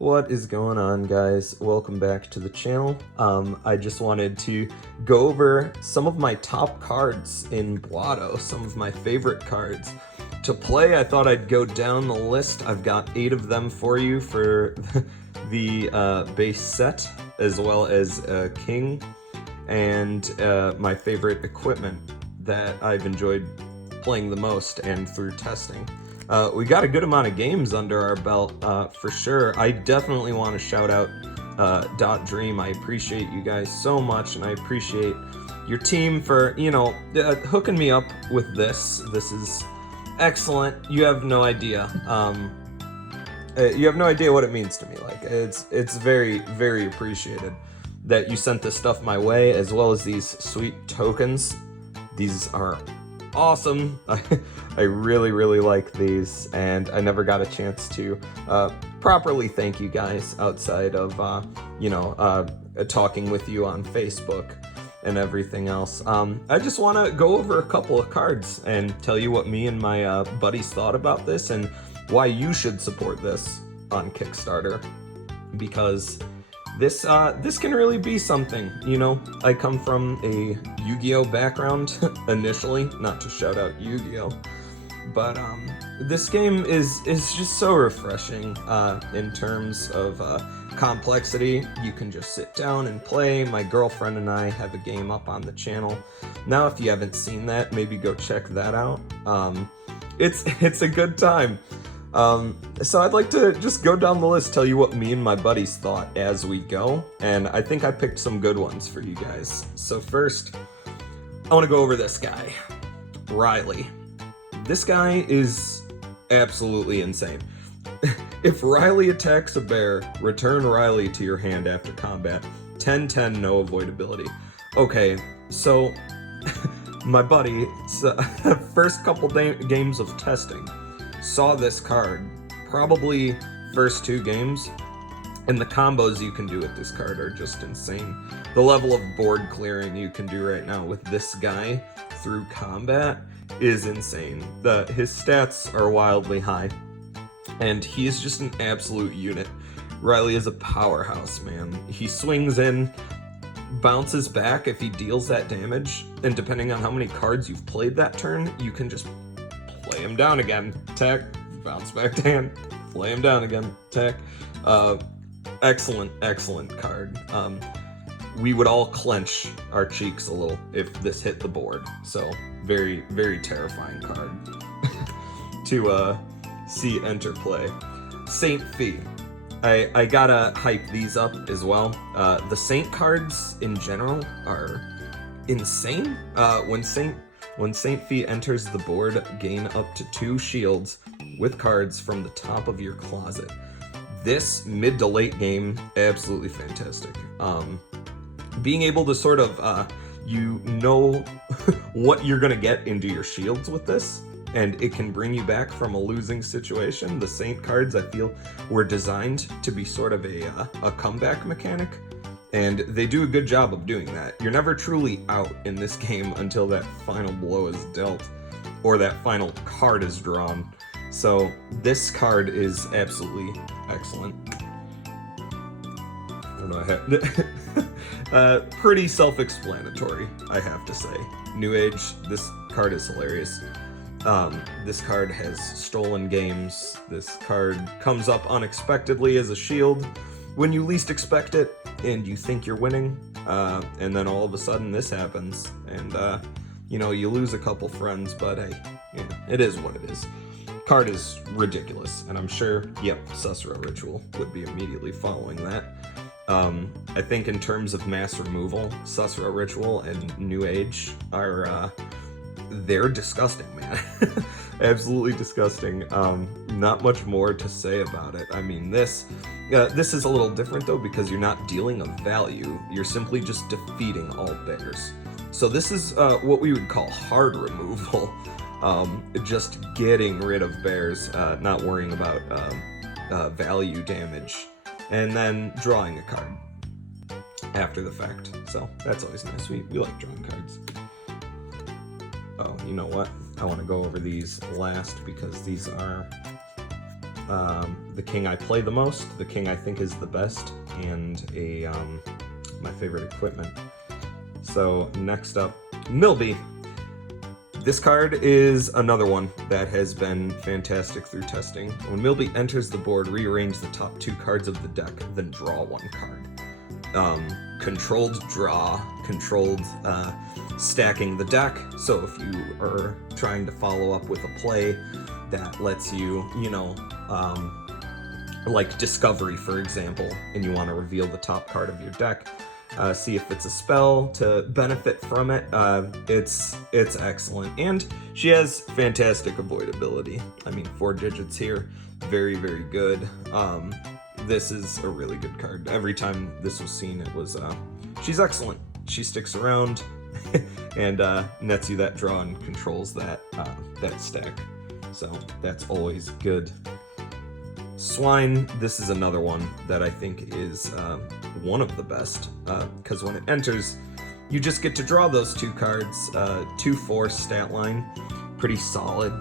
What is going on, guys? Welcome back to the channel. I just wanted to go over some of my top cards in Buado, some of my favorite cards. To play, I thought I'd go down the list. I've got 8 of them for you for the base set, as well as King, and my favorite equipment that I've enjoyed playing the most and through testing. We got a good amount of games under our belt, for sure. I definitely want to shout out Dot Dream. I appreciate you guys so much, and I appreciate your team for, hooking me up with this. This is excellent. You have no idea. You have no idea what it means to me. Like, it's very, very appreciated that you sent this stuff my way, as well as these sweet tokens. These are awesome. I really, really like these, and I never got a chance to properly thank you guys outside of, talking with you on Facebook and everything else. I just want to go over a couple of cards and tell you what me and my buddies thought about this and why you should support this on Kickstarter, because this can really be something. I come from a Yu-Gi-Oh background initially, not to shout out Yu-Gi-Oh, but this game is just so refreshing in terms of complexity. You can just sit down and play. My girlfriend and I have a game up on the channel now. If you haven't seen that, maybe go check that out. It's a good time. So I'd like to just go down the list, tell you what me and my buddies thought as we go, and I think I picked some good ones for you guys. So first, I want to go over this guy, Riley. This guy is absolutely insane. If Riley attacks a bear, return Riley to your hand after combat. 10-10, no avoidability. Okay, so my buddy, first couple games of testing, saw this card, probably first 2 games, and the combos you can do with this card are just insane. The level of board clearing you can do right now with this guy through combat is insane. His stats are wildly high, and he's just an absolute unit. Riley is a powerhouse, man. He swings in, bounces back if he deals that damage, and depending on how many cards you've played that turn, you can just play him down again, attack, bounce back to hand, play him down again, attack. Excellent card. We would all clench our cheeks a little if this hit the board, so very, very terrifying card to see enter play. Saint Fee. I gotta hype these up as well. The Saint cards in general are insane. When Saint Fee enters the board, gain up to 2 shields with cards from the top of your closet. This mid to late game, absolutely fantastic. Being able to sort of, what you're gonna get into your shields with this, and it can bring you back from a losing situation. The Saint cards, I feel, were designed to be sort of a comeback mechanic, and they do a good job of doing that. You're never truly out in this game until that final blow is dealt, or that final card is drawn. So this card is absolutely excellent. I don't know, pretty self-explanatory, I have to say. New Age, this card is hilarious. This card has stolen games. This card comes up unexpectedly as a shield when you least expect it, and you think you're winning, and then all of a sudden this happens, and you lose a couple friends, but hey, it is what it is. Card is ridiculous, and I'm sure, Susura Ritual would be immediately following that. I think in terms of mass removal, Susura Ritual and New Age are, they're disgusting, man. Absolutely disgusting. Not much more to say about it. I mean, this is a little different, though, because you're not dealing a value. You're simply just defeating all bears. So this is what we would call hard removal. Just getting rid of bears, not worrying about value damage, and then drawing a card after the fact. So that's always nice. We like drawing cards. Oh, you know what? I want to go over these last because these are the king I play the most, the king I think is the best, and my favorite equipment. So next up, Milby. This card is another one that has been fantastic through testing. When Milby enters the board, rearrange the top 2 cards of the deck, then draw 1 card. Controlled draw, controlled stacking the deck. So if you are trying to follow up with a play that lets you, like Discovery, for example, and you want to reveal the top card of your deck, see if it's a spell to benefit from it. It's excellent, and she has fantastic avoidability. I mean, 4 digits here, very, very good. This is a really good card. Every time this was seen, it was she's excellent. She sticks around and nets you that draw and controls that stack. So that's always good. Swine, this is another one that I think is one of the best, because when it enters, you just get to draw those 2 cards, 2/4 stat line, pretty solid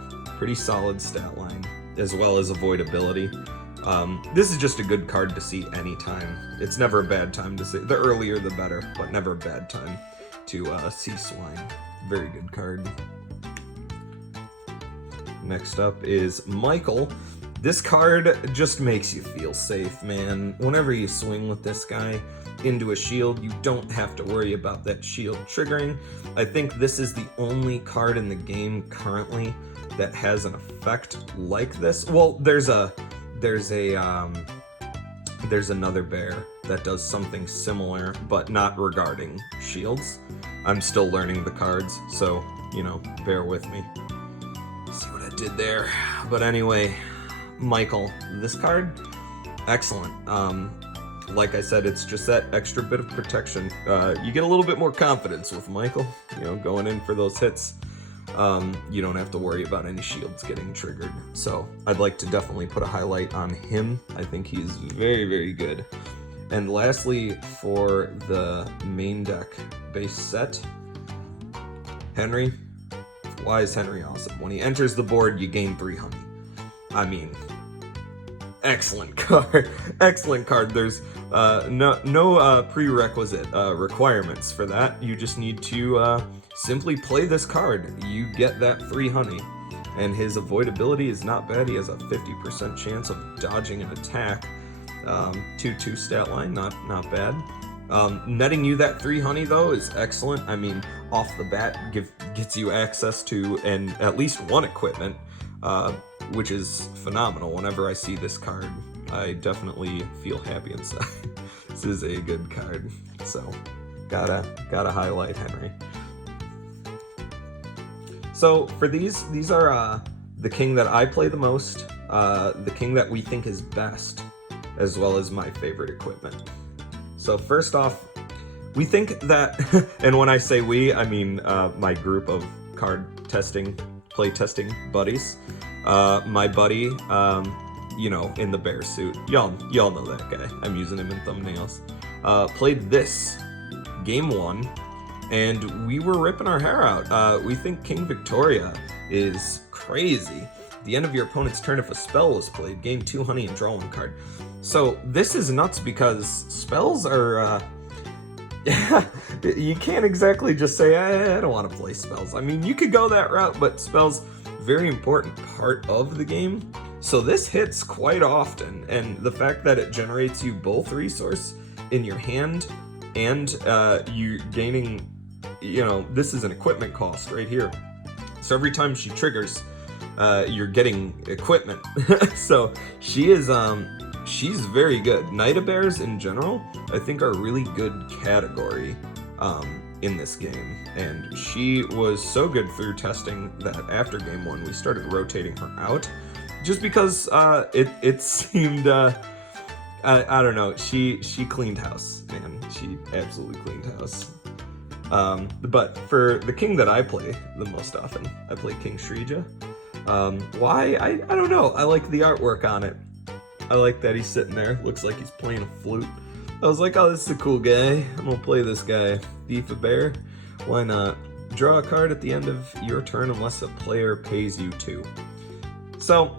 stat line, as well as avoidability. This is just a good card to see anytime. It's never a bad time to see. The earlier the better, but never a bad time to see Swine. Very good card. Next up is Michael. This card just makes you feel safe, man. Whenever you swing with this guy into a shield, you don't have to worry about that shield triggering. I think this is the only card in the game currently that has an effect like this. Well, there's another bear that does something similar, but not regarding shields. I'm still learning the cards, so, bear with me. See what I did there. But anyway, Michael, this card, excellent. Like I said, it's just that extra bit of protection. You get a little bit more confidence with Michael, going in for those hits. You don't have to worry about any shields getting triggered. So I'd like to definitely put a highlight on him. I think he's very, very good. And lastly, for the main deck base set, Henry. Why is Henry awesome? When he enters the board, you gain 3 honey. I mean, excellent card. Excellent card. There's no prerequisite requirements for that. You just need to simply play this card. You get that 3 honey. And his avoidability is not bad. He has a 50% chance of dodging an attack. 2/2 stat line, not bad. Netting you that 3 honey, though, is excellent. I mean, off the bat, gets you access to at least 1 equipment, which is phenomenal. Whenever I see this card, I definitely feel happy inside. This is a good card, so gotta highlight Henry. So for these are the king that I play the most, the king that we think is best, as well as my favorite equipment. So first off, we think that, and when I say we, I mean my group of play testing buddies. My buddy, in the bear suit, y'all know that guy. I'm using him in thumbnails. Played this game 1, and we were ripping our hair out. We think King Victoria is crazy. At the end of your opponent's turn, if a spell was played, gain 2 honey and draw 1 card. So this is nuts because spells are, you can't exactly just say, I don't want to play spells. I mean, you could go that route, but spells, very important part of the game. So this hits quite often, and the fact that it generates you both resource in your hand and you gaining, this is an equipment cost right here. So every time she triggers, you're getting equipment. So she is, she's very good. Knight-a-bears in general, I think, are a really good category in this game. And she was so good through testing that after game 1, we started rotating her out. Just because it seemed, I don't know, she cleaned house, man. She absolutely cleaned house. But for the king that I play the most often, I play King Shrija. Why? I don't know. I like the artwork on it. I like that he's sitting there. Looks like he's playing a flute. I was like, oh, this is a cool guy. I'm gonna play this guy. Thief a bear. Why not? Draw a card at the end of your turn unless a player pays you 2. So,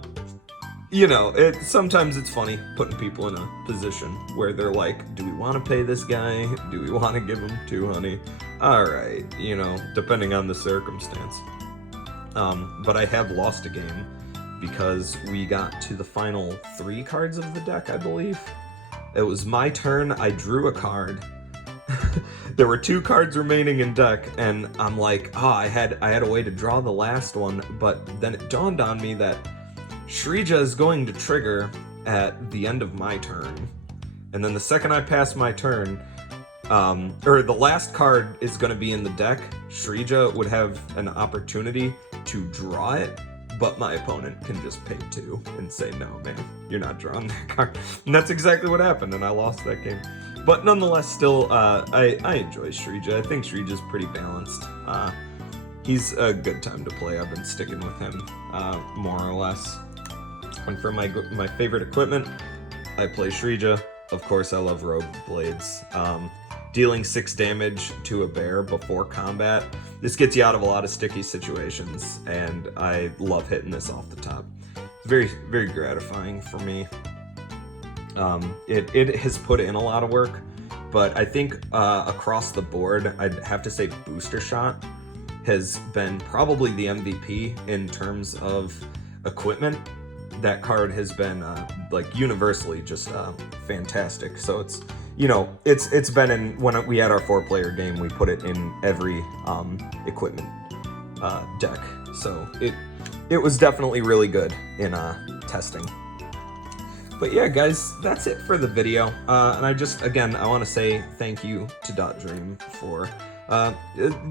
you know, sometimes it's funny putting people in a position where they're like, do we want to pay this guy? Do we want to give him 2 honey? All right, you know, depending on the circumstance. But I have lost a game because we got to the final 3 cards of the deck, I believe. It was my turn, I drew a card. There were 2 cards remaining in deck, and I'm like, I had a way to draw the last one, but then it dawned on me that Shrija is going to trigger at the end of my turn. And then the second I pass my turn, or the last card is going to be in the deck, Shrija would have an opportunity to draw it, but my opponent can just pay 2 and say, no, man, you're not drawing that card. And that's exactly what happened, and I lost that game. But nonetheless, still, I enjoy Shrija. I think Shrija's pretty balanced. He's a good time to play. I've been sticking with him, more or less. And for my favorite equipment, I play Shrija. Of course, I love Rogue Blades. Dealing 6 damage to a bear before combat. This gets you out of a lot of sticky situations, and I love hitting this off the top. It's very, very gratifying for me. It has put in a lot of work, but I think across the board, I'd have to say Booster Shot has been probably the MVP in terms of equipment. That card has been like universally just fantastic. So it's, you know, it's been in, when we had our 4-player game, we put it in every equipment deck. So it was definitely really good in testing. But yeah, guys, that's it for the video. And I just, again, I want to say thank you to .Dream for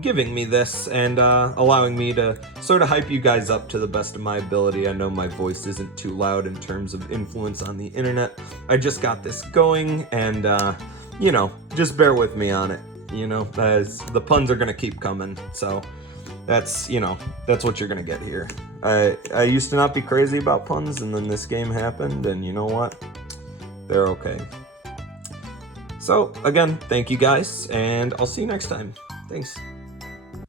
giving me this and allowing me to sort of hype you guys up to the best of my ability. I know my voice isn't too loud in terms of influence on the internet. I just got this going, and you know, just bear with me on it. You know, the puns are gonna keep coming, so that's, you know, that's what you're gonna get here. I used to not be crazy about puns, and then this game happened, and you know what? They're okay. So again, thank you guys, and I'll see you next time. Thanks.